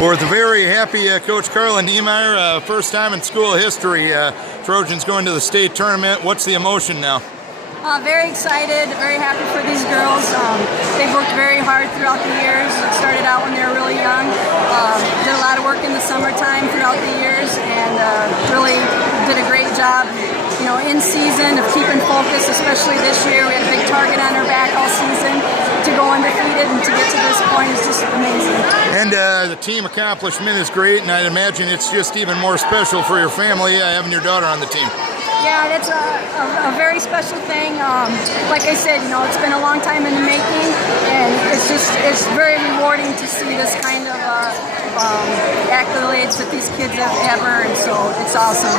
We're very happy Coach Carla Nymeyer, first time in school history. Trojans going to the state tournament. What's the emotion now? Very excited, very happy for these girls. They've worked very hard throughout the years. It started out when they were really young. Did a lot of work in the summertime throughout the years, and really did a great job, in season of keeping focus, especially this year. We had a big target on our back all season. To go undefeated and to get to this point is just amazing. And the team accomplishment is great, and I'd imagine it's just even more special for your family having your daughter on the team. Yeah, that's a very special thing. Like I said, it's been a long time in the making, and it's very rewarding to see this kind of accolades that these kids have earned, so it's awesome.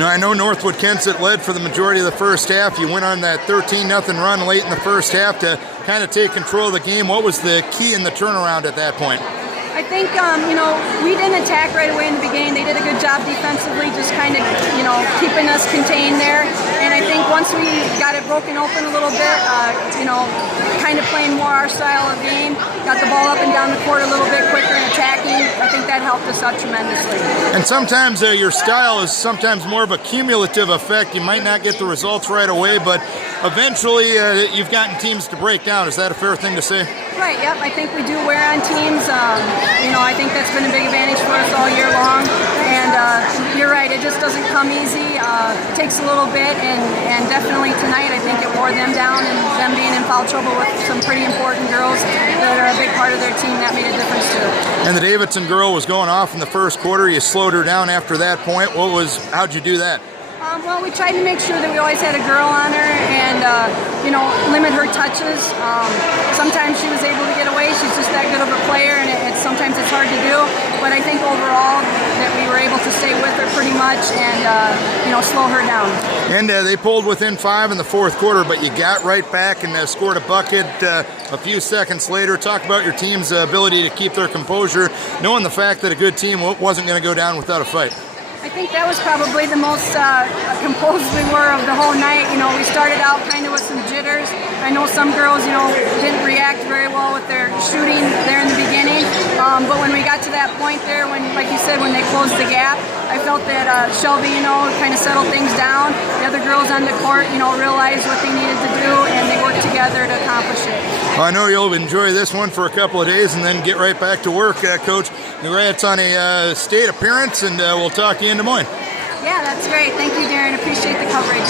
I know Northwood-Kensett led for the majority of the first half. You went on that 13-0 run late in the first half to kind of take control of the game. What was the key in the turnaround at that point? I think, we didn't attack right away in the beginning. They did a good job defensively, just kind of, keeping us contained there. And I think once we got it broken open a little bit, kind of playing more our style of game, got the ball up and down the court a little bit quicker and attacking, I think that helped us out tremendously. And sometimes your style is sometimes more of a cumulative effect. You might not get the results right away, but eventually you've gotten teams to break down. Is that a fair thing to say? Right, yep. I think we do wear on teams. I think that's been a big advantage for us all year long. And you're right, it just doesn't come easy. It takes a little bit, and definitely tonight I think it wore them down, and them being in foul trouble with some pretty important girls that are a big part of their team, that made a difference too. And the Davidson girl was going off in the first quarter. You slowed her down after that point. How'd you do that? Well, we tried to make sure that we always had a girl on her and, limit her touches. Sometimes she was able to get away. She's just that good of a player, and sometimes it's hard to do. But I think overall that we were able to stay with her pretty much and, slow her down. And they pulled within 5 in the fourth quarter, but you got right back and scored a bucket a few seconds later. Talk about your team's ability to keep their composure, knowing the fact that a good team wasn't going to go down without a fight. I think that was probably the most composed we were of the whole night. We started out kind of with some jitters. I know some girls, didn't react very well with their shooting there in the beginning. But when we got to that point there, when, like you said, when they closed the gap, I felt that Shelby, kind of settled things down. The other girls on the court, realized what they needed to do, and they worked together to accomplish it. Well, I know you'll enjoy this one for a couple of days and then get right back to work, Coach. Congrats on a state appearance, and we'll talk to you in Des Moines. Yeah, that's great. Thank you, Darren. Appreciate the coverage.